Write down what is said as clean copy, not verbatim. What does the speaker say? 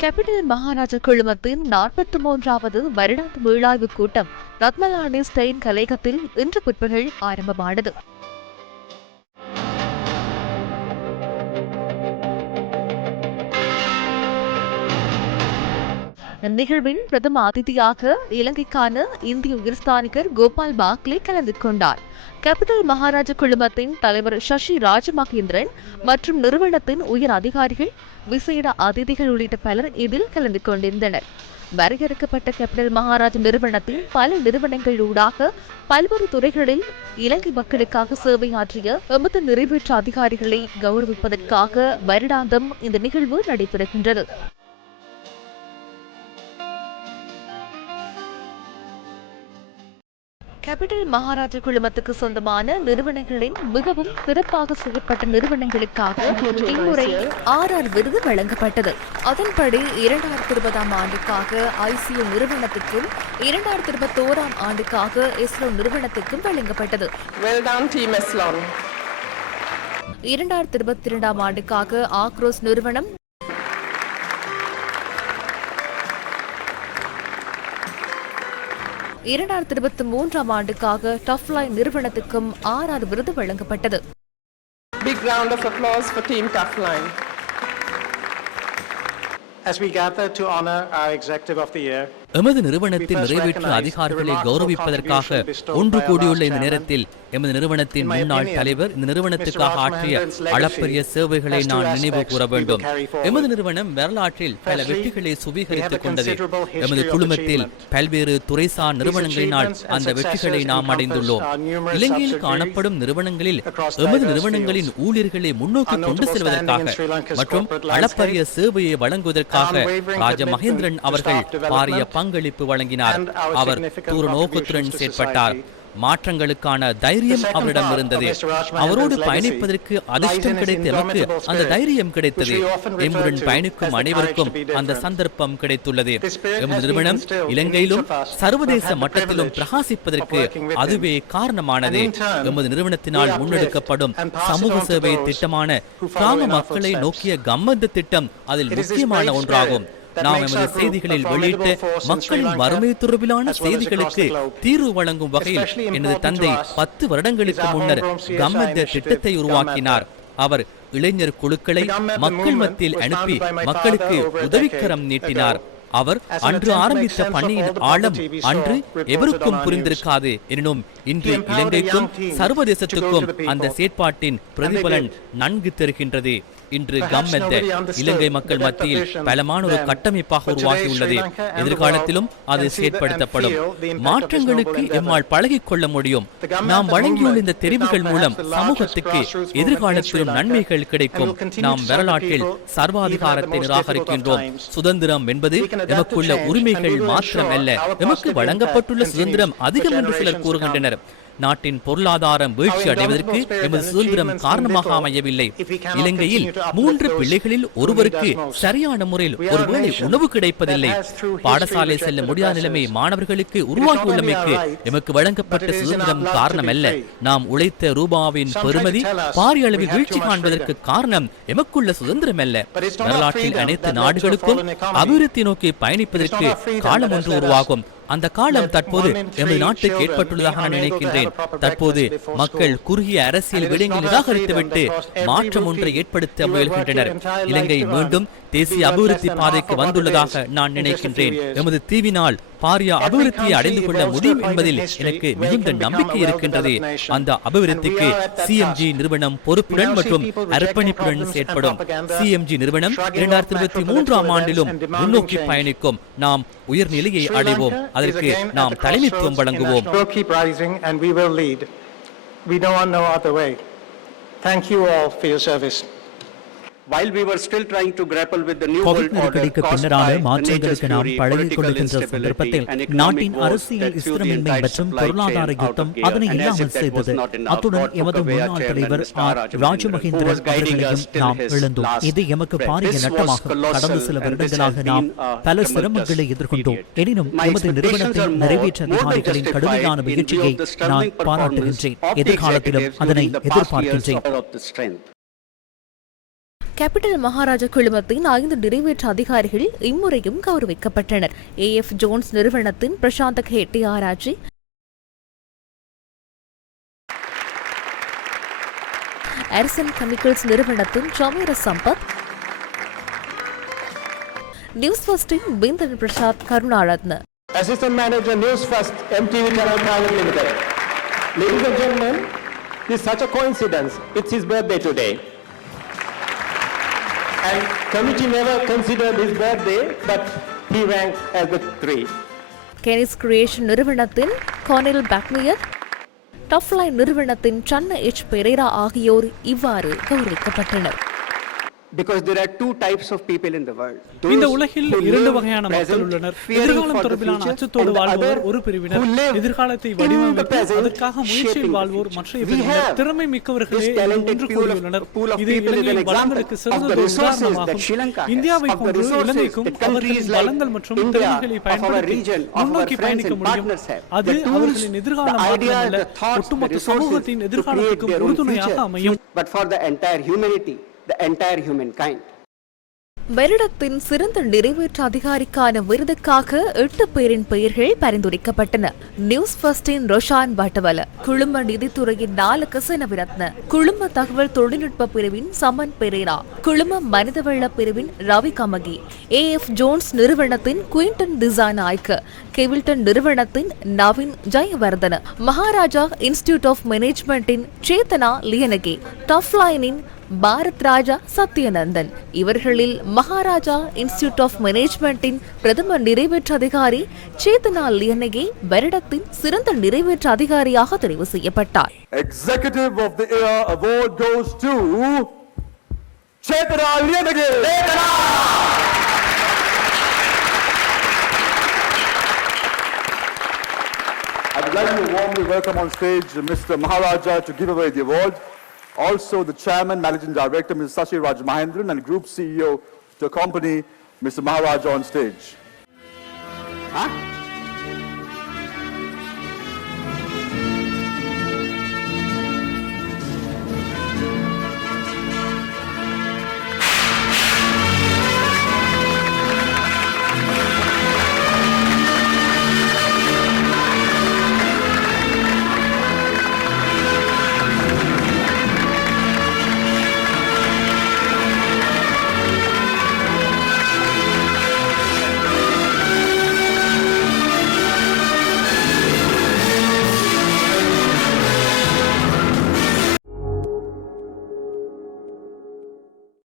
Capital Maharaja குழுமத்தின் 43வது வருடாந்த மீளாய்வு கூட்டம் ரத்மலானி ஸ்டெயின் கலையகத்தில் இன்று பிற்பகல் ஆரம்பமானது. நிகழ்வின் பிரதம அதிதியாக இலங்கைக்கான இந்திய உயர்ஸ்தானிகர் கோபால் பாக்லே கலந்து கொண்டார். கேபிட்டல் மகாராஜா குழுமத்தின் தலைவர் சசி ராஜமகேந்திரன் மற்றும் நிறுவனத்தின் உயர் அதிகாரிகள், விசேட அதிதிகள் உள்ளிட்ட பலர் இதில் கலந்து கொண்டிருந்தனர். வரையறுக்கப்பட்ட கேபிட்டல் மகாராஜா நிறுவனத்தின் பல நிறுவனங்கள் ஊடாக பல்வேறு துறைகளில் இலங்கை மக்களுக்காக சேவையாற்றிய 80 நிறைவேற்ற அதிகாரிகளை கௌரவிப்பதற்காக வருடாந்தம் இந்த நிகழ்வு நடைபெறுகின்றது. கேபிட்டல் மகாராஜா குழுமத்துக்கு சொந்தமான நிறுவனங்களின் மிகவும் சிறப்பாக செய்யப்பட்ட நிறுவனங்களுக்காக இம்முறை 6 விருது வழங்கப்பட்டது. அதன்படி 2020 ஆண்டுக்காக ICU நிறுவனத்துக்கும் 2021 ஆண்டுக்காக எஸ்லோன் நிறுவனத்துக்கும் வழங்கப்பட்டது. 2022 ஆண்டுக்காக ஆக்ரோஸ் நிறுவனம், 2023 ஆண்டுக்காக டஃப்லைன் நிறுவனத்துக்கும் 6 விருது வழங்கப்பட்டது. Big round of applause for Team Toughline. As we gather to honor our executive of the year, எமது நிறுவனத்தின் நிறைவேற்று அதிகாரிகளை கௌரவிப்பதற்காக ஒன்று கூடியுள்ள இந்த நேரத்தில் எமது நிறுவனத்தின் முன்னாள் தலைவர் இந்த நிறுவனத்துக்காக ஆற்றிய அளப்பரிய சேவைகளை நான் நினைவு கூற வேண்டும். எமது நிறுவனம் வரலாற்றில் பல வெற்றிகளை சுவீகரித்துக் கொண்டது. எமது குழுமத்தில் பல்வேறு துறைசார் நிறுவனங்களினால் அந்த வெற்றிகளை நாம் அடைந்துள்ளோம். இலங்கையில் காணப்படும் நிறுவனங்களில் எமது நிறுவனங்களின் ஊழியர்களை முன்னோக்கி கொண்டு செல்வதற்காக மற்றும் அளப்பரிய சேவையை வழங்குவதற்காக ராஜமகேந்திரன் அவர்கள் பாரிய பங்களிப்பு வழங்கினார். அவர் தூர நோக்கத்துடன் செயற்பட்டார். மாற்றங்களுக்கான தைரியம் அவரிடம் இருந்தது. அவரோடு பயணிப்பதற்கு அதிர்ஷ்டம் கிடைத்த எமக்கு அந்த தைரியம் கிடைத்தது. எம்முடன் பயணிக்கும் அனைவருக்கும் அந்த சந்தர்ப்பம் கிடைத்துள்ளது. எமது நிறுவனம் இலங்கையிலும் சர்வதேச மட்டத்திலும் பிரகாசிப்பதற்கு அதுவே காரணமானது. எமது நிறுவனத்தினால் முன்னெடுக்கப்படும் சமூக சேவை திட்டமான கிராம மக்களை நோக்கிய கம்மந்த திட்டம் அதில் முக்கியமான ஒன்றாகும். நாம் எமது செய்திகளில் வெளியிட்ட மக்களின் வறுமை தொடர்பிலான செய்திகளுக்கு தீர்வு வழங்கும் வகையில் எனது தந்தை 10 வருடங்களுக்கு முன்னர் கம்மந்த திட்டத்தை உருவாக்கினார். அவர் இளைஞர் குழுக்களை மக்கள் மத்தியில் அனுப்பி மக்களுக்கு உதவிக்கரம் நீட்டினார். அவர் அன்று ஆரம்பித்த பணியின் ஆழம் அன்று எவருக்கும் புரிந்திருக்காது. எனினும் இன்று இலங்கைக்கும் சர்வதேசத்துக்கும் அந்த செயற்பாட்டின் பிரதிபலன் நன்கு தெரிகின்றது. இன்று கம்மந்த இலங்கை மக்கள் மத்தியில் பலமான ஒரு கட்டமைப்பாக உருவாகியுள்ளது. எதிர்காலத்திலும் அது செயற்படுத்தப்படும். மாற்றங்களுக்கு எம்மால் பழகிக் கொள்ள முடியும். நாம் வழங்கியுள்ள இந்த தெரிவுகள் மூலம் சமூகத்துக்கு எதிர்காலத்திலும் நன்மைகள் கிடைக்கும். நாம் வரலாற்றில் சர்வாதிகாரத்தை நிராகரிக்கின்றோம். சுதந்திரம் என்பது எமக்குள்ள உரிமைகள் மாத்திரம் அல்ல, எமக்கு வழங்கப்பட்டுள்ள சுதந்திரம் அதிகம் என்று சிலர் கூறுகின்றனர். நாட்டின் பொருளாதாரம் வீழ்ச்சி அடைவதற்கு எமது சுதந்திரம் காரணமாக அமையவில்லை. இலங்கையில் 3 பிள்ளைகளில் ஒருவருக்கு சரியான முறையில் ஒருவேளை உணவு கிடைப்பதில்லை. பாடசாலை செல்ல முடியாத நிலைமை மாணவர்களுக்கு உருவாகியுள்ளமைக்கு எமக்கு வழங்கப்பட்ட சுதந்திரம் காரணம் அல்ல. நாம் உழைத்த ரூபாவின் பெறுமதி பாரிய அளவில் வீழ்ச்சி காண்பதற்கு காரணம் எமக்குள்ள சுதந்திரம் அல்ல. வரலாற்றில் அனைத்து நாடுகளுக்கும் அபிவிருத்தி நோக்கி பயணிப்பதற்கு காலம் ஒன்று உருவாகும். அந்த காலம் தற்போது எமது நாட்டுக்கு ஏற்பட்டுள்ளதாக நான் நினைக்கின்றேன். தற்போது மக்கள் குறுகிய அரசியல் விடயங்களை நிராகரித்துவிட்டு மாற்றம் ஒன்றை ஏற்படுத்த முயல்கின்றனர். இலங்கை மீண்டும் தேசிய அபிவிருத்தி பாதைக்கு வந்துள்ளதாக நான் நினைக்கின்றேன். எமது தீவினால் பாரிய அபிவிருத்தியை அடைந்து கொள்ள முடியும் என்பதில் எனக்கு மிகுந்த நம்பிக்கை இருக்கின்றது. அந்த அபிவிருத்திக்கு CMG நிறுவனம் பொறுப்புடன் மற்றும் அர்ப்பணிப்புடன் செயற்படும். CMG நிறுவனம் 2023 ஆண்டிலும் முன்னோக்கி பயணிக்கும். நாம் உயர்நிலையை அடைவோம். அதற்கு நாம் தலைமைத்துவம் வழங்குவோம். கோவிட் நெருக்கடிக்கு பின்னரான மாற்றங்களுக்கு நாம் பழகிக் கொள்கின்ற சந்தர்ப்பத்தில் நாட்டின் அரசியல் ஸ்திரமின்மை மற்றும் பொருளாதார யுத்தம் அதனை இல்லாமல் செய்தது. அத்துடன் எமது முன்னாள் தலைவர் ராஜமகேந்திரன் அவர்களையும் நாம் இழந்தோம். இது எமக்கு பாரிய நட்டமாகும். கடந்த சில வருடங்களாக நாம் பல சிரமங்களை எதிர்கொண்டோம். எனினும் எமது நிறுவனத்தின் நிறைவேற்ற அதிகாரிகளின் கடுமையான முயற்சியை நான் பாராட்டுகின்றேன். எதிர்காலத்திலும் அதனை எதிர்பார்க்கின்றேன். கேபிட்டல் மகாராஜா குழுமத்தின் 5 நிறைவேற்று அதிகாரிகள் இம்முறையும் கௌரவிக்கப்பட்டனர். AF ஜோன்ஸ் நிறுவனத்தின் பிரசாந்த் ஹெட்டி ஆராய்ச்சி, அரிசன் கெமிக்கல்ஸ் நிறுவனத்தின் சமீர சம்பத், நியூஸ் ஃபர்ஸ்டின் பிந்தன் Prasad Karunaratne. Assistant Manager, News First, MTV Channel Private Limited. Ladies and gentlemen, this is such a coincidence. It's his birthday today. And committee never considered his birthday, but he ranked as the 3. கெனிஸ் creation நிறுவனத்தின் Cornell பேக்னியர், டஃப்லைன் நிறுவனத்தின் சன்ன H Perera ஆகியோர் இவ்வாறு கௌரவிக்கப்பட்டனர். Because there are two types of people in the world. இந்த உலகில் 2 வகையான மக்கள் உள்ளனர். எதிர்காலம் தொடர்பிலான அச்சத்தோடு வாழ்வோர் ஒரு பிரிவினர், எதிர்காலத்தை வடிவமைத்து அதற்காக முயற்சியில் வாழ்வோர் மற்ற பிரிவினர். திறமை மிக்கவர்களே ஒன்று கூடியுள்ளனர். இது இலங்கையின் வளங்களுக்கு சிறந்த உதாரணமாகும். இந்தியாவை போன்று இலங்கைக்கும் அவர்களின் வளங்கள் மற்றும் திறமைகளை பயன்படுத்தி முன்னோக்கி பயணிக்க முடியும். அது அவர்களின் எதிர்காலம் மட்டுமல்ல, ஒட்டுமொத்த சமூகத்தின் எதிர்காலத்துக்கும் உறுதுணையாக அமையும். But for the entire humanity, the entire humankind. வருடத்தின் சிறந்த நிறைவேற்று அதிகாரிக்கான விருதுக்காக 8 பேரின் பெயர்கள் பரிந்துரைக்கப்பட்டன. நியூஸ் ஃபர்ஸ்டின் ரோஷான் பட்டவல, குழும நிதித்துறையின் 4 கசனவிரத்ன, குழும தகவல் தொழில்நுட்ப பிரிவின் சமன் பெரேரா, குழும மனிதவள பிரிவின் ரவி கமகி, AF ஜோன்ஸ் நிறுவனத்தின் குயின்டன் திசாநாயக்க, கெவில்டன் நிறுவனத்தின் நவீன் ஜெயவர்தன, மகாராஜா இன்ஸ்டிடியூட் ஆஃப் மேனேஜ்மெண்டின் சேத்தனா லியனகே, டஃப்லைனின் பாரத் ராஜா சத்யநந்தன். இவர்களில் மகாராஜா இன்ஸ்டிடியூட் ஆஃப் மேனேஜ்மெண்டின் பிரதம நிறைவேற்று அதிகாரி சேத்தனா லியனகே வருடத்தின் சிறந்த நிறைவேற்று அதிகாரியாக தெரிவு செய்யப்பட்டார். Executive of the Year award goes to Chetana Liyanage. I would like to warmly welcome on stage Mr. Maharaja to give away the award. Also the Chairman, Managing Director, Mr. Shashi Rajamahendran, and Group CEO to accompany Mr. Maharaja on stage. Huh?